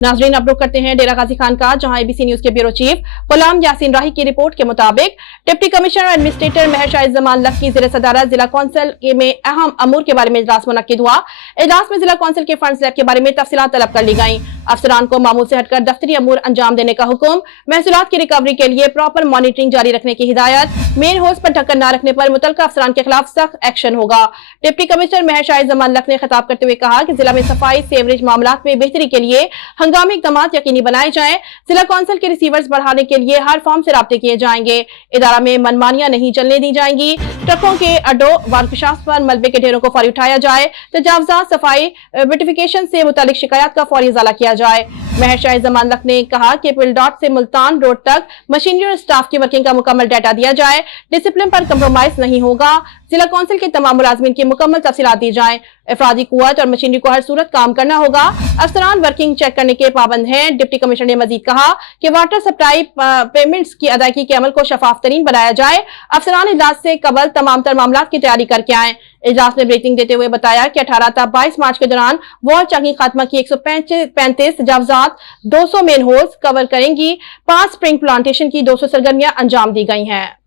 नाजरीन अब रुख करते हैं डेरा गाजी खान का, जहां एबीसी न्यूज के ब्यूरो चीफ गुलाम यासीन राही की रिपोर्ट के मुताबिक डिप्टी कमिश्नर और एडमिनिस्ट्रेटर महर शाहिद जमान लक की ज़ेर सदारत जिला कौंसिल में अहम अमूर के बारे में इजलास मुनक्किद हुआ। इजलास में जिला कौंसिल के फंड स्लैब के बारे में तफसीलात तलब कर ली गई। अफसरान को मामूल से हटकर दफ्तरी अमूर अंजाम देने का हुक्म, महसूलात की रिकवरी के लिए प्रॉपर मॉनिटरिंग जारी रखने की हिदायत, मेन होज पर ढक्कन न रखने पर मुतलका अफसरान के खिलाफ सख्त एक्शन होगा। डिप्टी कमिश्नर महर शाहिद जमान लक ने खिताब करते हुए कहा कि जिला में सफाई सीवरेज मामलात में बेहतरी के लिए हंगामी इकदाम यकीनी बनाए जाएं। जिला कौंसिल के रिसीवर्स बढ़ाने के लिए हर फॉर्म से राब्ते किए जाएंगे। इदारा में मनमानियां नहीं चलने दी जाएंगी। ट्रकों के अड्डों वर्कशॉप्स पर मलबे के ढेरों को फौरी उठाया जाए। तजावजात, सफाई, ब्यूटिफिकेशन से मुतालिक शिकायत का फौरी इजाला किया जाए। महर शाहिद जमान लक ने कहा कि पिलडॉट से मुल्तान रोड तक मशीनरी और स्टाफ की वर्किंग का मुकम्मल डाटा दिया जाए। डिसिप्लिन पर कंप्रोमाइज नहीं होगा। जिला कौंसिल के तमाम मुलाजमीन की मुकम्मल तफसीलात दी जाए। अफरादी कुव्वत और मशीनरी को हर सूरत काम करना होगा। अफसरान वर्किंग चेक करने के पाबंद हैं। डिप्टी कमिश्नर ने मजीद कहा कि वाटर सप्लाई पेमेंट्स की अदायगी के अमल को शफाफ तरीन बनाया जाए। अफसरान इजलास से कबल तमाम तर मामलात की तैयारी करके आए। इजलास में ब्रीफिंग देते हुए बताया कि 18 था 22 मार्च के दौरान वॉल चंगी खात्मा की 135 तजावजात, 200 मेन होल्स कवर करेंगी। 5 स्प्रिंग प्लांटेशन की 200 सरगर्मियां अंजाम दी गई हैं।